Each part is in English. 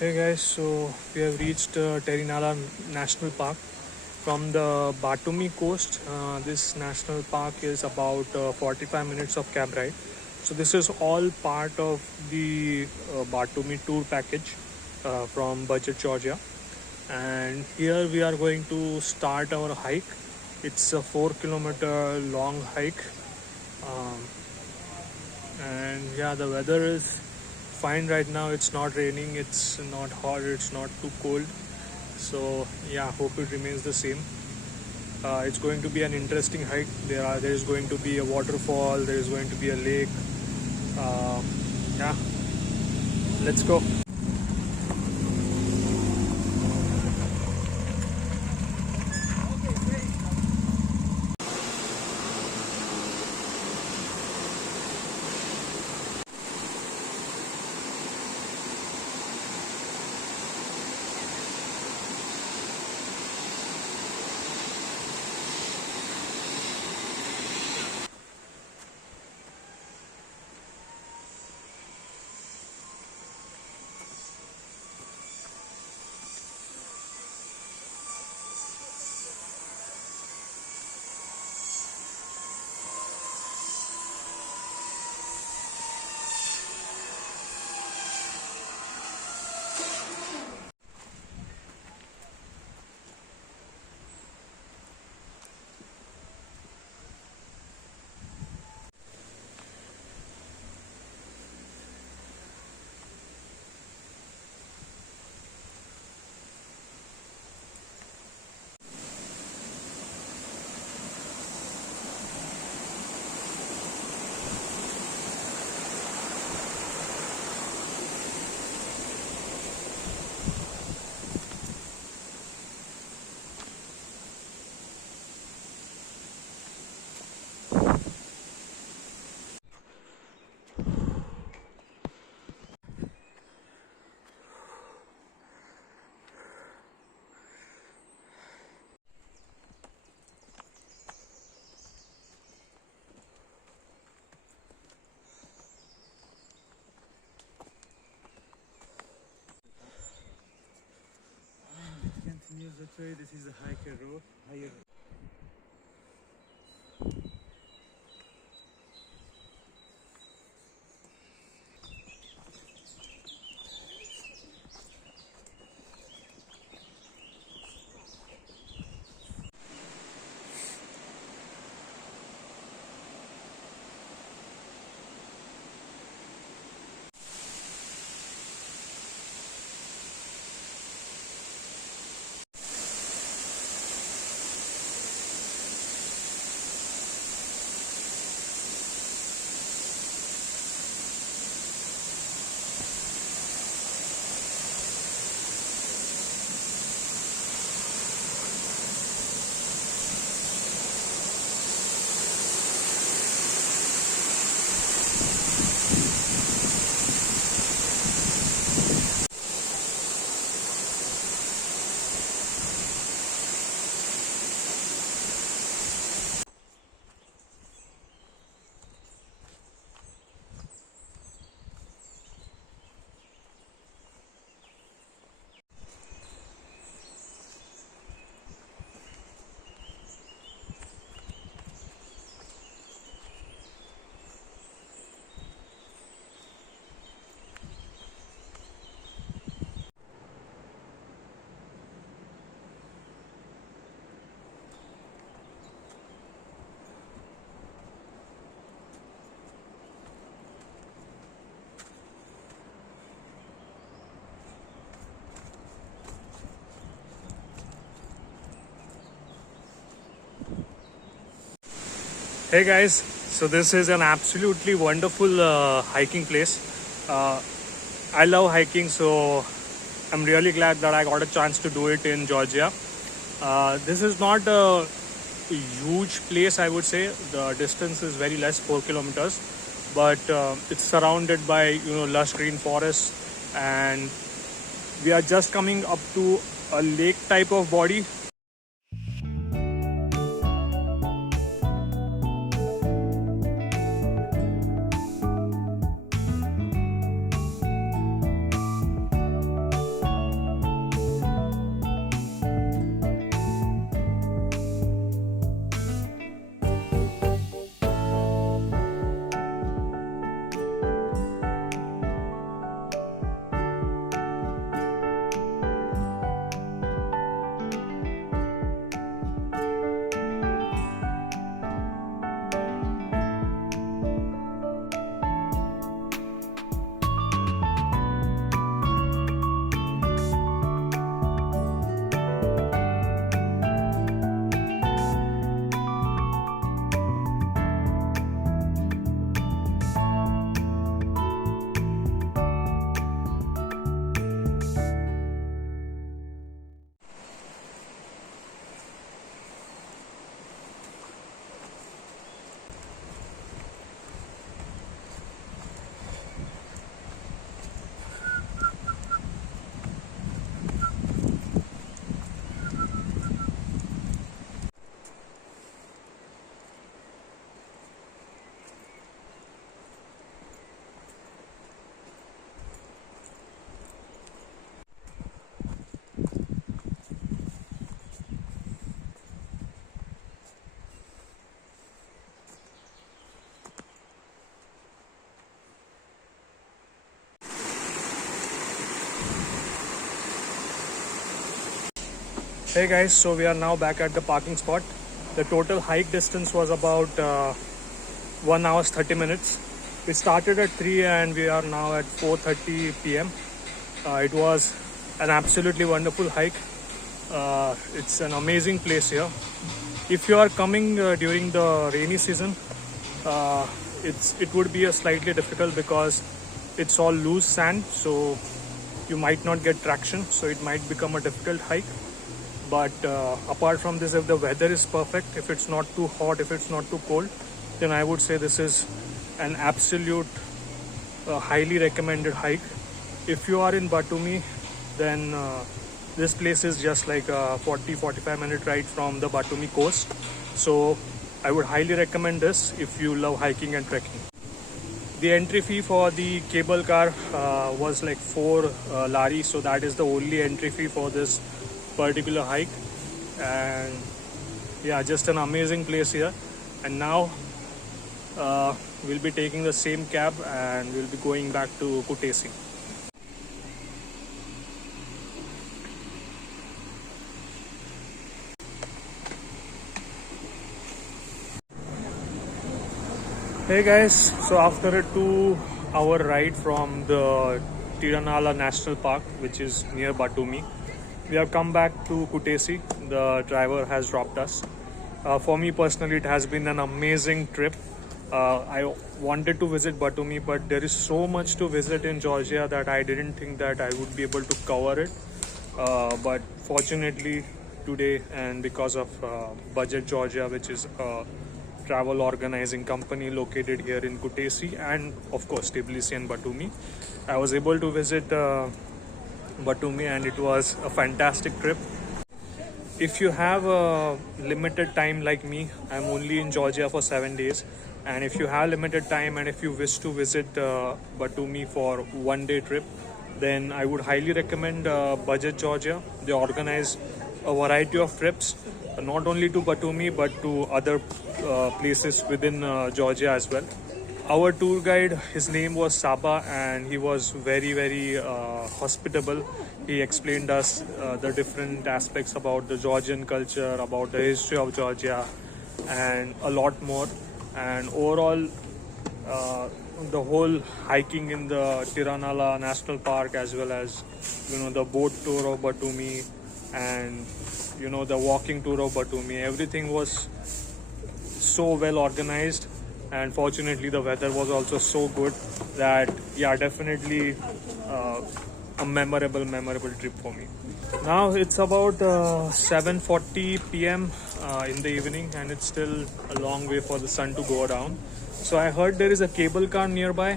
Hey guys, so we have reached Terinala National Park from the Batumi coast. This national park is about 45 minutes of cab ride. So this is all part of the Batumi tour package from Budget Georgia. And here we are going to start our hike. It's a 4 kilometer long hike. Um, and yeah, the weather is fine right now. It's not raining, it's not hot, it's not too cold. So yeah, hope it remains the same. It's going to be an interesting hike. There is going to be a waterfall, there is going to be a lake. uh, yeah, let's go. Continues the trail. This is a hiker road. Higher. Hey guys, so this is an absolutely wonderful hiking place. uh, I love hiking, so I'm really glad that I got a chance to do it in Georgia. This is not a huge place, I would say. The distance is very less, 4 kilometers, but it's surrounded by lush green forests, and we are just coming up to a lake type of body. Hey guys, so we are now back at the parking spot. The total hike distance was about 1 hour 30 minutes. We started at 3 and we are now at 4:30 p.m. It was an absolutely wonderful hike. It's an amazing place here. If you are coming during the rainy season, it would be a slightly difficult because it's all loose sand, so you might not get traction, so it might become a difficult hike. But apart from this, if the weather is perfect, if it's not too hot, if it's not too cold, then I would say this is an absolute highly recommended hike. If you are in Batumi, then this place is just like a 40-45 minute ride from the Batumi coast. So I would highly recommend this if you love hiking and trekking. The entry fee for the cable car was like 4 lari, so that is the only entry fee for this particular hike. And yeah, just an amazing place here. And now we'll be taking the same cab and we'll be going back to Kutaisi. Hey guys, so after a 2-hour ride from the Mtirala National Park, which is near Batumi, we have come back to Kutaisi. The driver has dropped us. For me personally, it has been an amazing trip. I wanted to visit Batumi, but there is so much to visit in Georgia that I didn't think that I would be able to cover it. But fortunately today, and because of Budget Georgia, which is a travel organizing company located here in Kutaisi and of course Tbilisi and Batumi, I was able to visit Batumi, and it was a fantastic trip. If you have a limited time like me, I'm only in Georgia for 7 days, and if you have limited time and if you wish to visit Batumi for 1 day trip, then I would highly recommend Budget Georgia. They organize a variety of trips, not only to Batumi but to other places within Georgia as well. Our tour guide, his name was Saba, and he was very hospitable. He explained us the different aspects about the Georgian culture, about the history of Georgia, and a lot more. And overall, the whole hiking in the Mtirala National Park, as well as the boat tour of Batumi, and the walking tour of Batumi, everything was so well organized. And fortunately the weather was also so good that yeah, definitely a memorable trip for me. Now it's about 7:40 p.m. In the evening, and it's still a long way for the sun to go down. So I heard there is a cable car nearby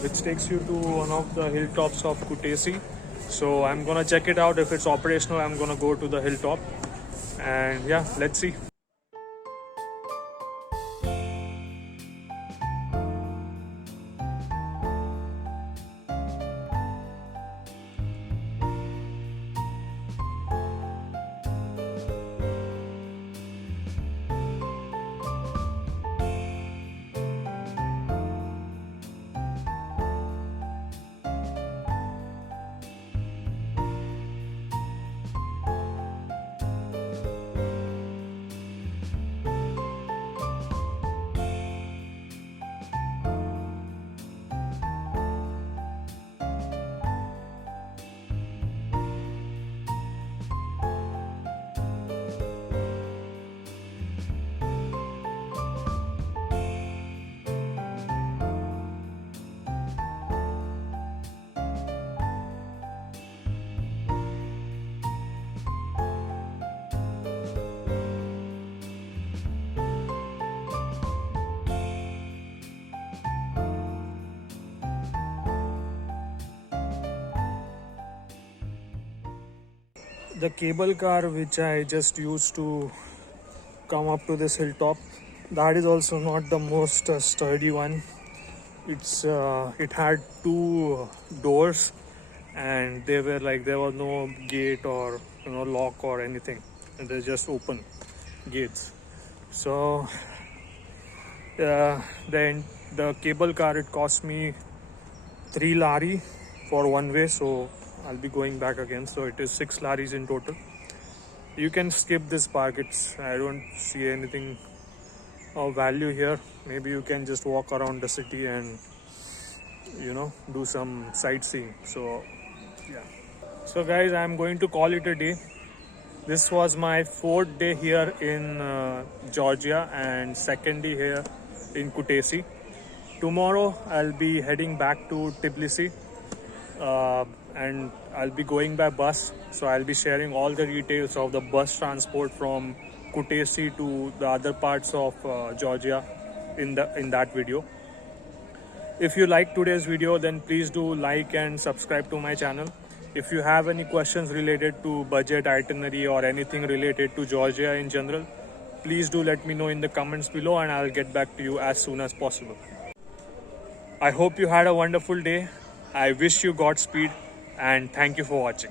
which takes you to one of the hilltops of Kutaisi. So I'm gonna check it out. If it's operational, I'm gonna go to the hilltop, and yeah, let's see. The cable car which I just used to come up to this hilltop, that is also not the most sturdy one. It had 2 doors, and there was no gate or lock or anything, and they're just open gates. So then the cable car, it cost me 3 lari for one way, so I'll be going back again, so it is 6 laris in total. You can skip this park. I don't see anything of value here. Maybe you can just walk around the city and do some sightseeing. So yeah. So guys, I'm going to call it a day. This was my fourth day here in Georgia and second day here in Kutaisi. Tomorrow I'll be heading back to Tbilisi and I'll be going by bus. So I'll be sharing all the details of the bus transport from Kutaisi to the other parts of Georgia in that video. If you like today's video, then please do like and subscribe to my channel. If you have any questions related to budget, itinerary, or anything related to Georgia in general, please do let me know in the comments below and I'll get back to you as soon as possible. I hope you had a wonderful day. I wish you Godspeed and thank you for watching.